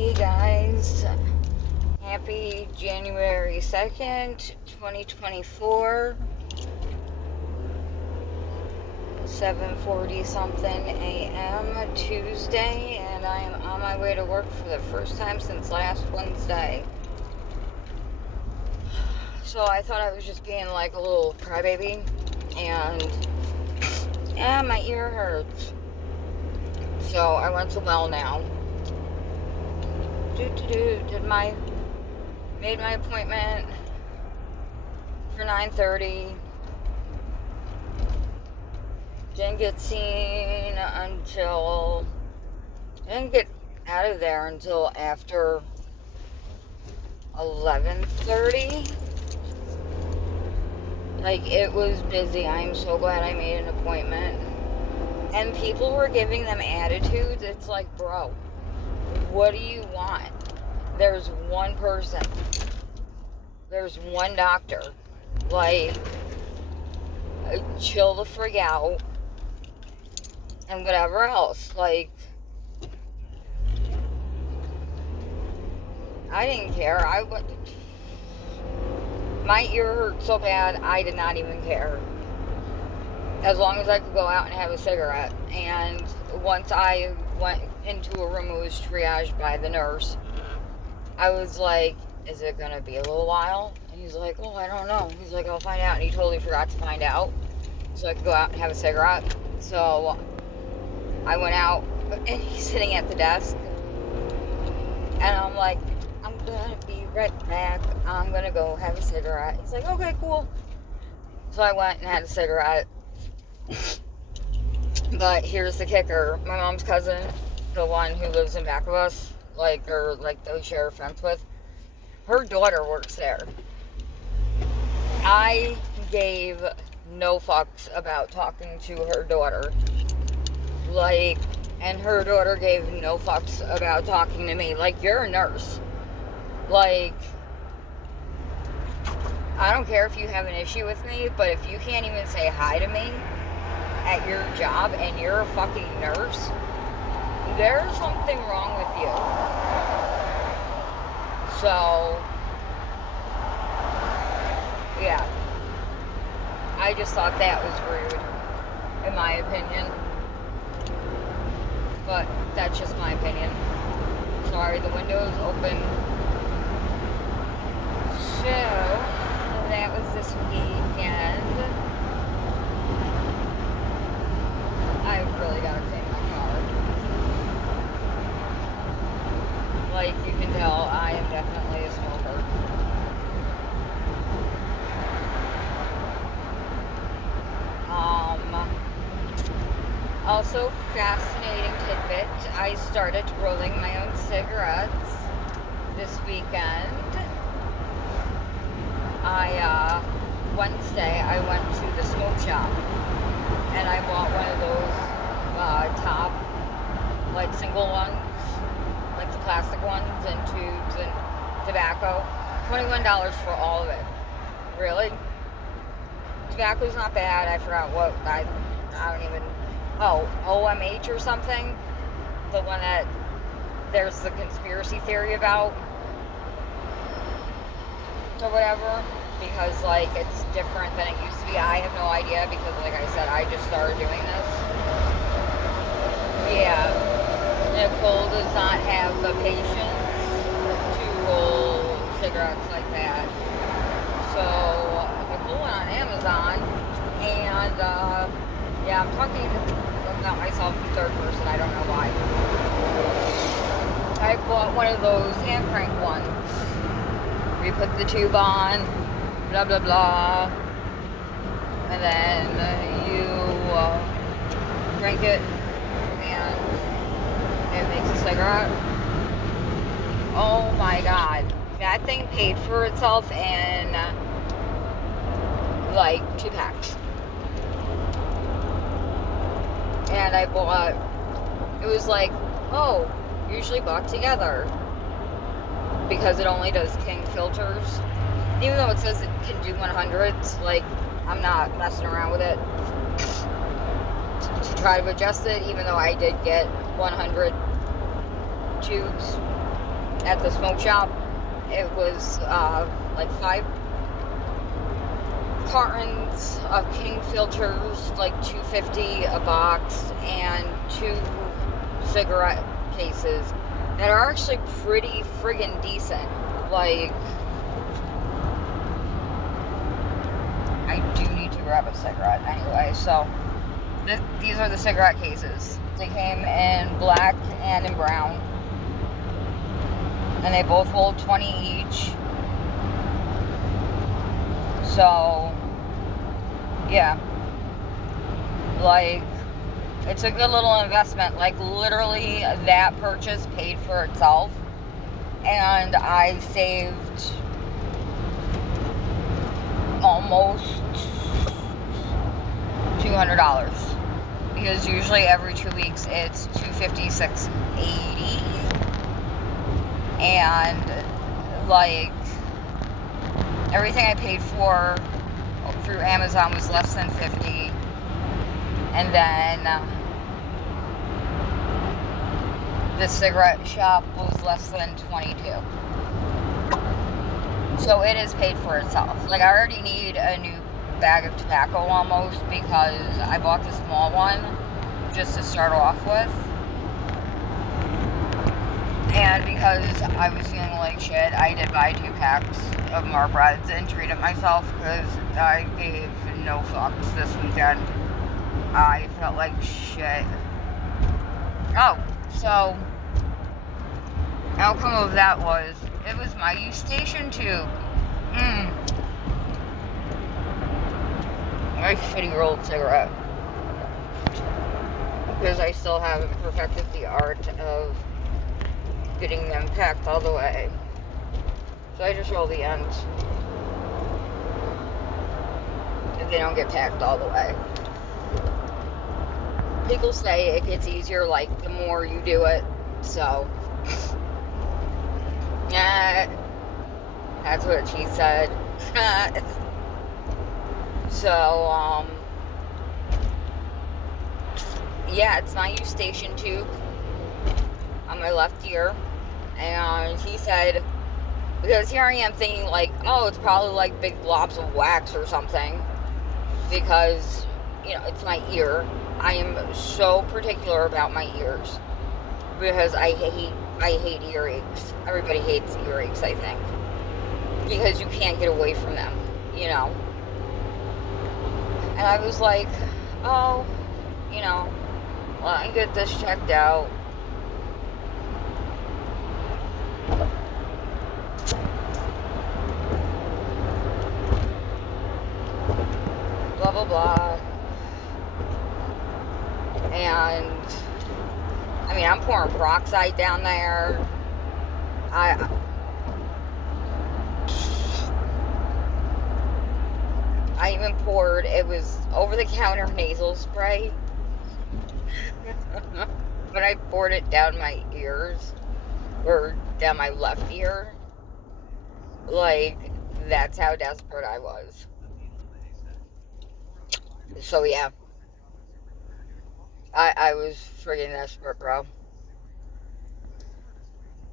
Hey guys, happy January 2nd, 2024, 7:40 something a.m. Tuesday, and I am on my way to work for the first time since last Wednesday. So I thought I was just being like a little crybaby, and my ear hurts. So I went to Well Now. Made my appointment for 9:30. Didn't get out of there until after 11:30. Like, it was busy. I'm so glad I made an appointment. And people were giving them attitudes. It's like, bro, what do you want? There's one person. There's one doctor. Like, chill the frig out. And whatever else. Like, I didn't care. My ear hurt so bad, I did not even care. As long as I could go out and have a cigarette. And once I went into a room that was triaged by the nurse, I was like, is it going to be a little while? And he's like, oh, I don't know. He's like, I'll find out. And he totally forgot to find out. So I could go out and have a cigarette. So I went out, and he's sitting at the desk. And I'm like, I'm going to be right back. I'm going to go have a cigarette. He's like, okay, cool. So I went and had a cigarette. But here's the kicker. My mom's cousin, the one who lives in back of us, that we share a fence with, her daughter works there. I gave no fucks about talking to her daughter. And her daughter gave no fucks about talking to me. Like, you're a nurse. Like, I don't care if you have an issue with me, but if you can't even say hi to me at your job and you're a fucking nurse, there's something wrong with you. So, yeah. I just thought that was rude, in my opinion. But that's just my opinion. Sorry, the window is open. So, that was this weekend. I've really got to clean my car. Like, you can tell, I am definitely a smoker. Also, fascinating tidbit, I started rolling my own cigarettes this weekend. Wednesday, I went to the smoke shop, and I bought one of those top, single ones, the plastic ones, and tubes, and tobacco. $21 for all of it. Really? Tobacco's not bad. I forgot what, I don't even, OMH or something? The one that there's the conspiracy theory about, or whatever, because it's different than it used to be. I have no idea, because like I said, I just started doing this. Yeah, Nicole does not have the patience to roll cigarettes like that. So Nicole went on Amazon, and I'm talking about myself in third person. I don't know why. I bought one of those hand crank ones. You put the tube on, blah, blah, blah, and then you drink it, and it makes a cigarette. Oh my god. That thing paid for itself in, 2 packs. And I bought, it was usually bought together, because it only does King filters. Even though it says it can do 100s, I'm not messing around with it to try to adjust it, even though I did get 100 tubes at the smoke shop. It was like 5 cartons of King filters, like $2.50 a box, and 2 cigarette cases that are actually pretty friggin' decent. Like, I do need to grab a cigarette anyway. So these are the cigarette cases. They came in black and in brown, and they both hold 20 each. So yeah, like, it's a good little investment. Like, literally that purchase paid for itself, and I saved almost $200, because usually every 2 weeks it's $250, $680, and like, everything I paid for through Amazon was less than $50, and then the cigarette shop was less than $22. So it is paid for itself. Like, I already need a new bag of tobacco almost, because I bought the small one just to start off with. And because I was feeling like shit, I did buy 2 packs of Marbreds and treated myself, because I gave no fucks this weekend. I felt like shit. Oh, so outcome of that was, it was my Eustachian tube. My shitty rolled cigarette. Because I still haven't perfected the art of getting them packed all the way. So I just roll the ends. If they don't get packed all the way. People say it gets easier, like, the more you do it. So, yeah, that's what she said. So, yeah, it's my Eustachian tube on my left ear. And he said, because here I am thinking, like, oh, it's probably like big blobs of wax or something, because, you know, it's my ear. I am so particular about my ears, because I hate earaches. Everybody hates earaches, I think, because you can't get away from them, you know. And I was like, oh, you know, let me get this checked out. Blah, blah, blah. And, I mean, I'm pouring peroxide down there. I even poured, it was over-the-counter nasal spray. But I poured it down my ears, or down my left ear. Like, that's how desperate I was. So, yeah. I was friggin' desperate, bro.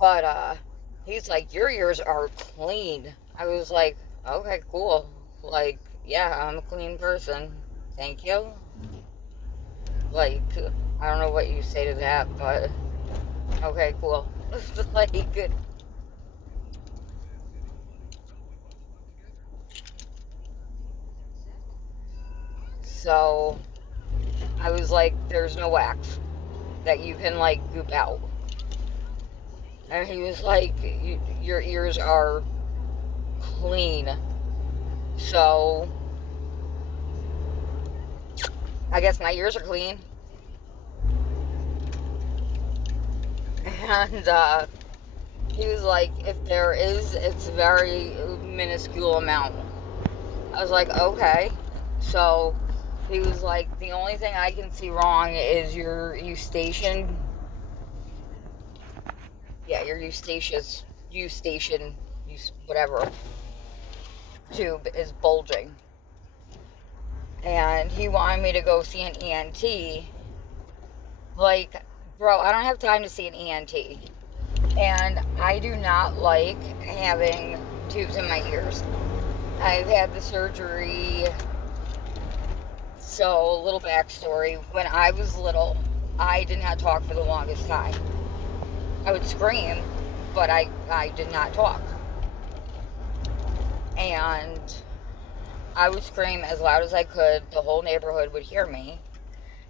But, he's like, your ears are clean. I was like, okay, cool. Like, yeah, I'm a clean person. Thank you. Like, I don't know what you say to that, but okay, cool. Like, so I was like, there's no wax that you can, like, goop out. And he was like, your ears are clean. So I guess my ears are clean. And he was like, if there is, it's a very minuscule amount. I was like, okay. So he was like, the only thing I can see wrong is your Eustachian. Yeah, your Eustachian, whatever, tube is bulging. And he wanted me to go see an ENT. Like, bro, I don't have time to see an ENT. And I do not like having tubes in my ears. I've had the surgery. So, a little backstory. When I was little, I did not talk for the longest time. I would scream, but I did not talk. And I would scream as loud as I could. The whole neighborhood would hear me.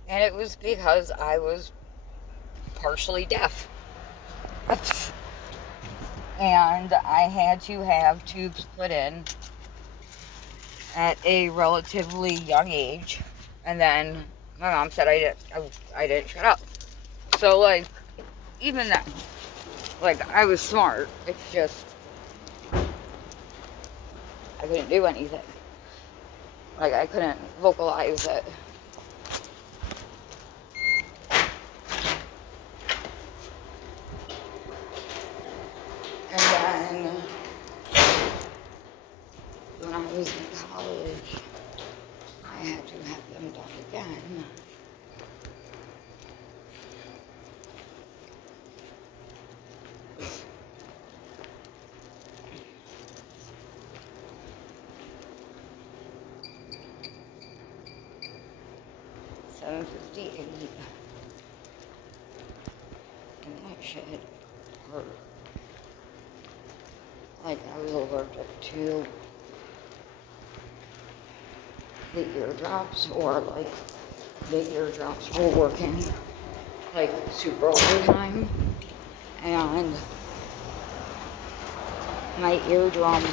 And it was because I was partially deaf. And I had to have tubes put in at a relatively young age. And then my mom said I didn't shut up. So, like, even then, like, I was smart. It's just, I couldn't do anything. Like, I couldn't vocalize it. And then, when I was in college, I had to have them done again. $7.58. And that shit hurt. Like, I was allergic to the eardrops, or like the eardrops were working like super overtime, and my eardrum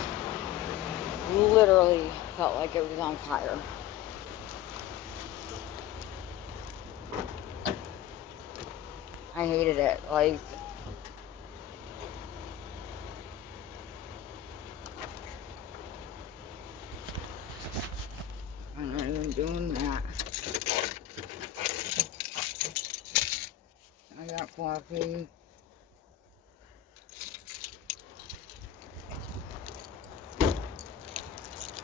literally felt like it was on fire. I hated it. Like, I'm not even doing that. I got coffee.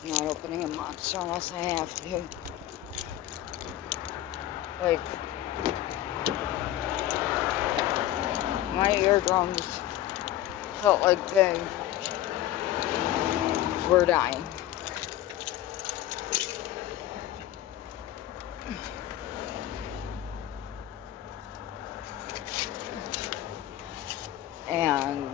I'm not opening a Monster unless I have to. Like, my eardrums felt like they were dying. And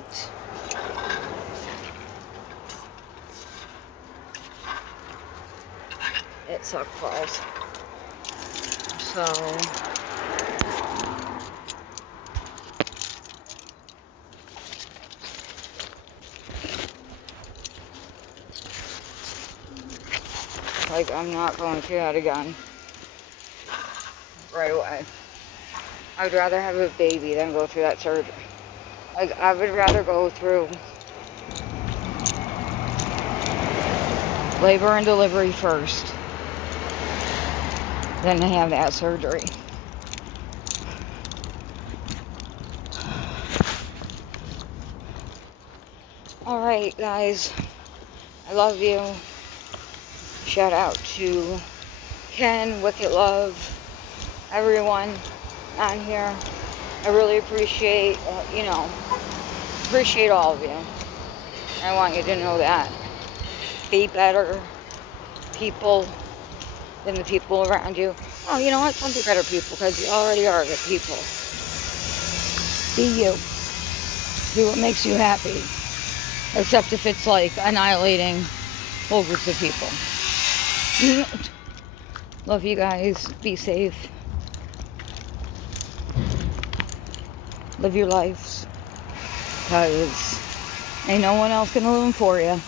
it sucked balls. So like, I'm not going through that again right away. I'd rather have a baby than go through that surgery. Like, I would rather go through labor and delivery first than to have that surgery. Alright, guys. I love you. Shout out to Ken, Wicked Love, everyone on here. I really appreciate, appreciate all of you. I want you to know that. Be better people than the people around you. Oh, you know what? Don't be better people, because you already are good people. Be you. Do what makes you happy. Except if it's like annihilating whole groups of people. Love you guys. Be safe. Live your lives. Because ain't no one else gonna live them for you.